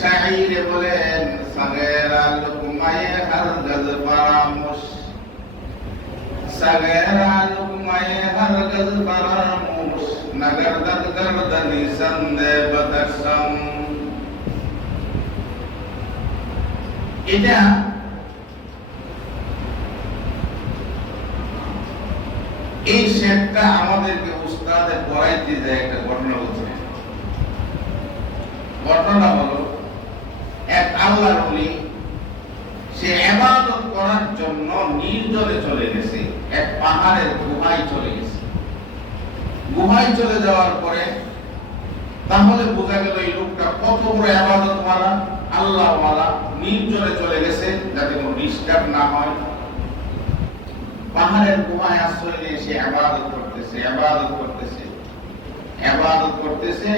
শাইরে বলেন সাগেরা লুকমায়ে হরগজ পরামুশ, সাগেরা লুকমায়ে হরগজ পরামুশ, নগর দদ গর্দনি সন্দে বদরসম। এটা এই শেরটা আমাদেরকে উস্তাদে পড়াইতে যায় একটা ঘটনা বলছে। ঘটনা হলো এক আল্লাহর ওলি, সে ইবাদত করার জন্য নির্জনে চলে গেছে, এক পাহাড়ের গুহায় চলে গেছে। গুহায় চলে যাওয়ার পরে তাহলে বোঝা গেল এই লোকটা কত বড় ইবাদতওয়ালা, আল্লাহওয়ালা। নির্জনে চলে গেছে যাতে কোনো ডিস্টার্ব না হয়। পাহাড়ের গুহায় আশ্রয় নিয়ে সে ইবাদত করতেছে, ইবাদত করতেছে, ইবাদত করতেছে।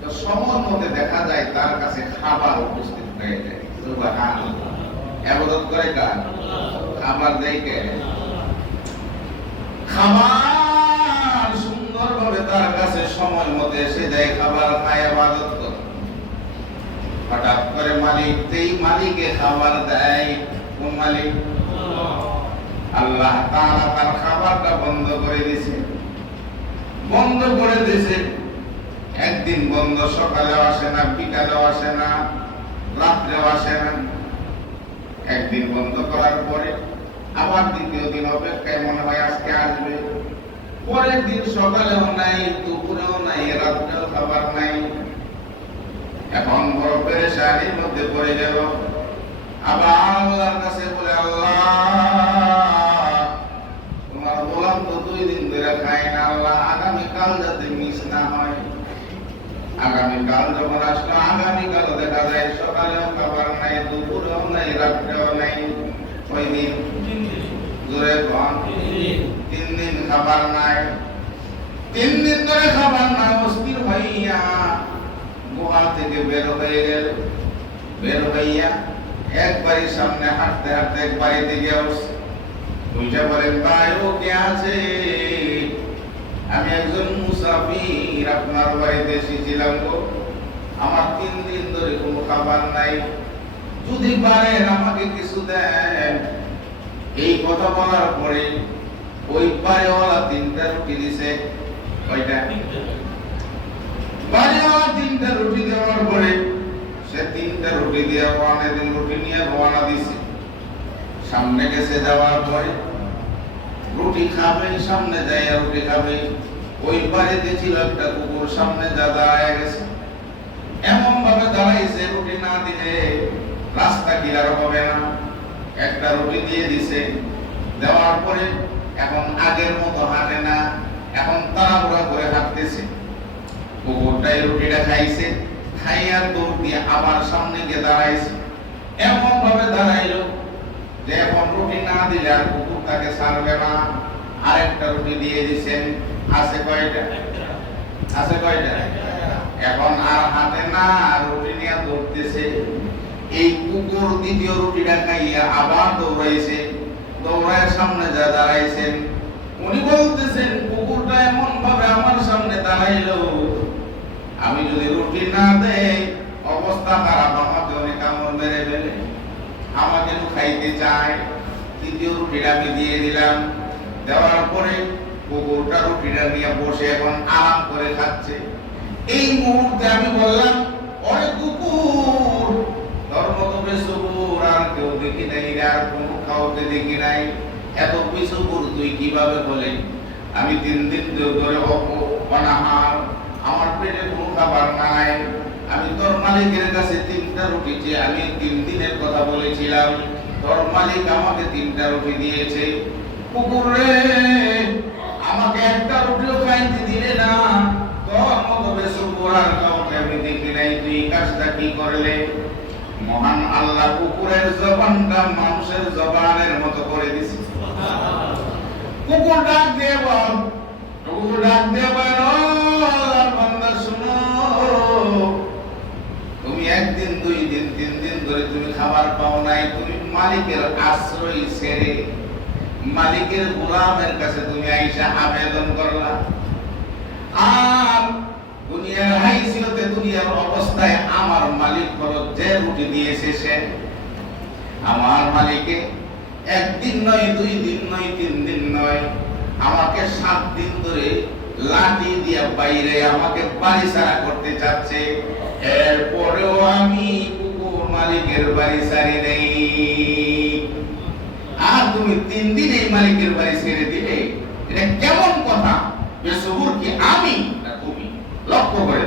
তো সময়ের মধ্যে দেখা যায় তার কাছে খাবার উপস্থিত হয়ে যায়। সুবহানাল্লাহ। ইবাদত করে কার? খাবার দেয় কে? খাবার সুন্দরভাবে তার কাছে সময় মতো এসে যায়, খাবার খায়, ইবাদত করে। হঠাৎ করে মালিকে খাবার দেয়। কোন মালিক? আল্লাহ তাআলা তার খাবারটা বন্ধ করে দিয়েছে, বন্ধ করে দিয়েছে। একদিন বন্ধ, সকালেও আসে না, বিকালেও আসে না, রাত্রেও আসে না। একদিন বন্ধ করার পরে আবার দ্বিতীয় দিন অপেক্ষায়, মনে হয় আজকে আসবে। পরের দিন সকালেও নাই, দুপুরেও নাই, রাত্রেও খাবার নাই। এখন বড় পেরেশানির মধ্যে পড়ে গেল। আবার আল্লাহর কাছে বলে, আল্লাহ তোমার গোলাম তো 2 দিন ধরে খায় না, আল্লাহ আগামীকাল যাতে মিস না হয়। আগামীকাল যখন আসলো, আগামীকালও দেখা যায় সকালেও খাবার নাই, দুপুরেও নাই, রাত্রেও নাই। ওই দিন জোরে কন, 3 দিন খাবার নাই। 3 দিন ধরে খাবার নাই। অস্থির হইয়া গুহা থেকে বের হয়ে গেল। বের হইয়া একবারই সামনে হাঁটতে হাঁটতে এক বাড়িতে গিয়ে বসছে। ওইটা বলেন, ভাই ও কে আছে? আমি একজন মুসাফির, আপনার বাড়িতে এসেছিলাম গো। আমার 3 দিন ধরে কোনো খাবার নাই, যদি পারেন আমাকে কিছু দেন। এই কথা বলার পরে ওই বাড়িওয়ালা 3টা রুটি দিছে। কয়টা? বাড়িওয়ালা 3টা রুটি দেওয়ার পরে সে 3টা রুটি দিয়ে রুটি নিয়ে রওনা দিছে। সামনে গেছে, যাওয়ার পরে রুটি খাবে, সামনে যায় রুটি খাবে। ওই বাড়িতে ছিল একটা কুকুর, সামনে যা দাঁড়ায় গেছে। এমন ভাবে দাঁড়াইছে, রুটি না দিলে রাস্তা ক্লিয়ার হবে না। একটা রুটি দিয়ে দিছে। দেওয়ার পরে এখন আগের মতো হাঁটে না, এখন তাড়াহুড়া করে হাঁটতেছে। কুকুরটাই রুটিটা খাইছে, খাইয়ার দৌড় দিয়ে আবার সামনে গিয়ে দাঁড়াইছে। এমন ভাবে দাঁড়াইলো যে এখন রুটি না দিলে আর কুকুর তাকে ছাড়বে না। আরেকটা রুটি দিয়ে দিছেন। আছে কয়টা? আছে কয়টা? এখন আর হাতে না, রুটি নিয়ে দৌড়তেছে। এই কুকুর দ্বিতীয় রুটিটা খাইয়া আবার দৌড়াইছে। দৌড়ায় সামনে যা দাঁড়াইছেন। উনি বলতেছেন, কুকুরটা এমন ভাবে আমার সামনে দাঁড়াইলো, আমি যদি রুটি না দেই অবস্থা খারাপ, আমাকে অনেক কামড় মেরে ফেলে, আমাকে তো খাইতে চায়। তৃতীয় রুটিটা আমি দিয়ে দিলাম। দেওয়ার পরে কুকুরটা রুটিটা নিয়ে বসে এখন আরাম করে খাচ্ছে। এই মুহূর্তে আমি বললাম, ওরে কুকুর, তোর মতো বেসুকুর আর কেউ দেখি নাই, আর কোনো কাউকে দেখি নাই। এত বেসুকুর তুই কিভাবে বলে? আমি 3 দিন ধরে অনাহার, আমার পেটে কোনো খাবার নাই। আমি তোর মালিকের কাছে 3টা রুটি চেয়ে আমি 3 দিনের কথা বলেছিলাম। তোর মালিক আমাকে 3টা রুটি দিয়েছে। কুকুর রে, আমাকে একটা রুটিও খাইতে দিলে না। তোর মতো বেসুকুর আর কাউকে আমি দেখি নাই, তুই কাজটা কি করলে? মহান আল্লাহ কুকুরের জবানটা মানুষের জবানের মতো করে দিছে। কুকুর ডাক দিয়ে বল, কুকুর ডাক দিয়ে বল, আল্লাহর বান্দা শুনো, তুমি 1 দিন 2 দিন 3 দিন ধরে তুমি খাবার পাও নাই। তুমি মালিকের আশ্রয় ছেড়ে মালিকের গোলামের কাছে তুমি আইসা আবেদন করলা। আর দুনিয়ার হাইসিয়তে, দুনিয়ার অবস্থায় আমার মালিক হলো যে রুটি দিয়েছে সে আমার মালিকে একদিন নয়, 2 দিন নয়, 3 দিন নয়, আমাকে 7 দিন ধরে লাঠি দিয়া বাইরে আমাকে বাড়ি ছাড়া করতে চাচ্ছে। এরপরেও আমি কুকুর মালিকের বাড়ি ছাড়ি নেই। আর তুমি 3 দিন এই মালিকের বাড়ি ছেড়ে দিলে, এটা কেমন কথা? বেসবুর কি আমি না তুমি? লক্ষ্য করে